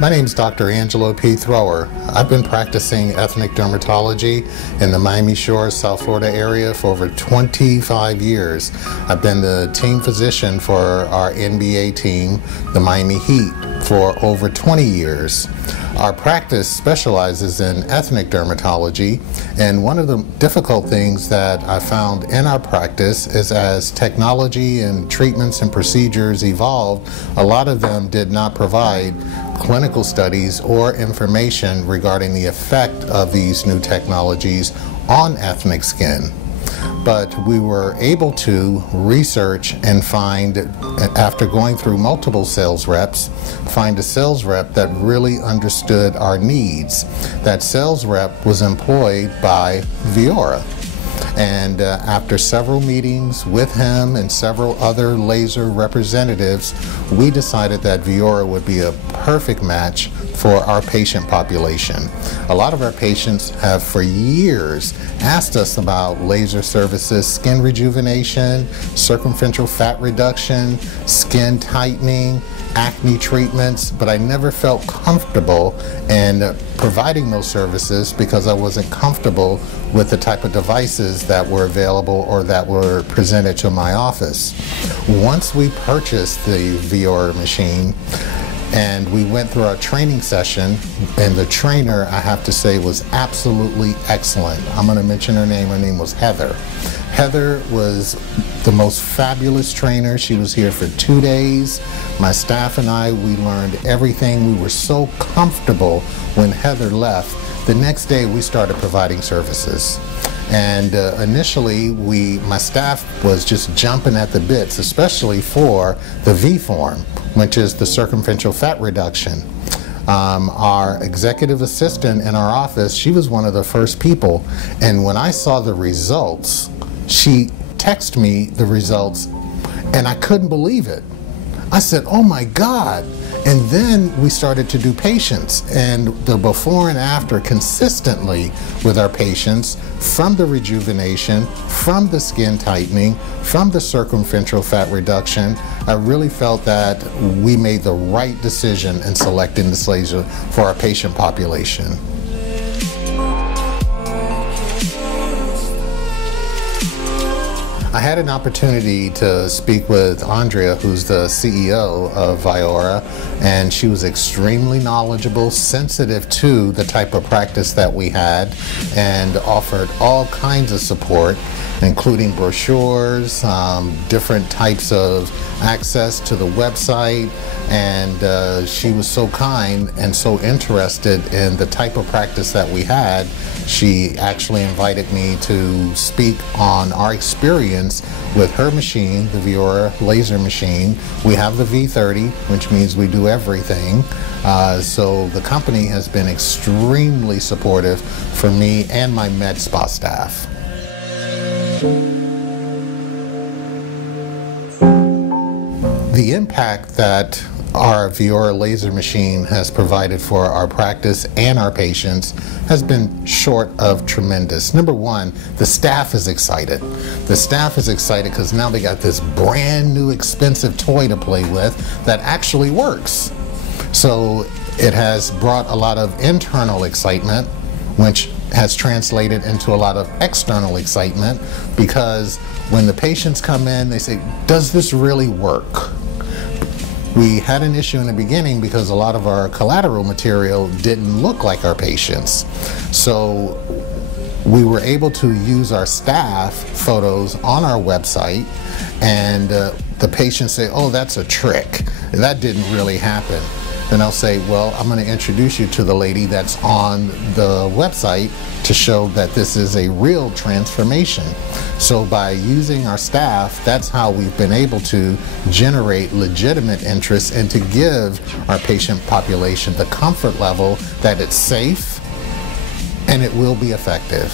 My name is Dr. Angelo P. I've been practicing ethnic dermatology in the Miami Shores, South Florida area for over 25 years. I've been the team physician for our NBA team, the Miami Heat, for over 20 years. Our practice specializes in ethnic dermatology, and one of the difficult things that I found in our practice is as technology and treatments and procedures evolved, a lot of them did not provide clinical studies or information regarding the effect of these new technologies on ethnic skin. But we were able to research and find, after going through multiple sales reps, find a sales rep that really understood our needs. That sales rep was employed by Viora. And after several meetings with him and several other laser representatives, we decided that Viora would be a perfect match for our patient population. A lot of our patients have for years asked us about laser services, skin rejuvenation, circumferential fat reduction, skin tightening, acne treatments, but I never felt comfortable in providing those services because I wasn't comfortable with the type of devices that were available or that were presented to my office. Once we purchased the Viora machine and we went through our training session, and the trainer, I have to say, was absolutely excellent. I'm going to mention her name. Her name was Heather. Heather was the most fabulous trainer. She was here for 2 days. My staff and I, we learned everything. We were so comfortable when Heather left. The next day we started providing services. And initially my staff was just jumping at the bits, especially for the V-form, which is the circumferential fat reduction. Our executive assistant in our office, she was one of the first people. And when I saw the results, she texted me the results and I couldn't believe it. I said, oh my God. And then we started to do patients, and the before and after consistently with our patients, from the rejuvenation, from the skin tightening, from the circumferential fat reduction, I really felt that we made the right decision in selecting this laser for our patient population. I had an opportunity to speak with Andrea, who's the CEO of Viora, and she was extremely knowledgeable, sensitive to the type of practice that we had, and offered all kinds of support, including brochures, different types of access to the website, and she was so kind and so interested in the type of practice that we had. She actually invited me to speak on our experience with her machine, the Viora laser machine. We have the V30, which means we do everything. So the company has been extremely supportive for me and my MedSpa staff. The impact that our Viora laser machine has provided for our practice and our patients has been short of tremendous. Number one, the staff is excited. The staff is excited because now they got this brand new expensive toy to play with that actually works. So it has brought a lot of internal excitement, which has translated into a lot of external excitement, because when the patients come in, they say, does this really work? We had an issue in the beginning because a lot of our collateral material didn't look like our patients. So we were able to use our staff photos on our website, and the patients say, oh, that's a trick. That didn't really happen. Then I'll say, well, I'm going to introduce you to the lady that's on the website to show that this is a real transformation. So by using our staff, that's how we've been able to generate legitimate interest and to give our patient population the comfort level that it's safe and it will be effective.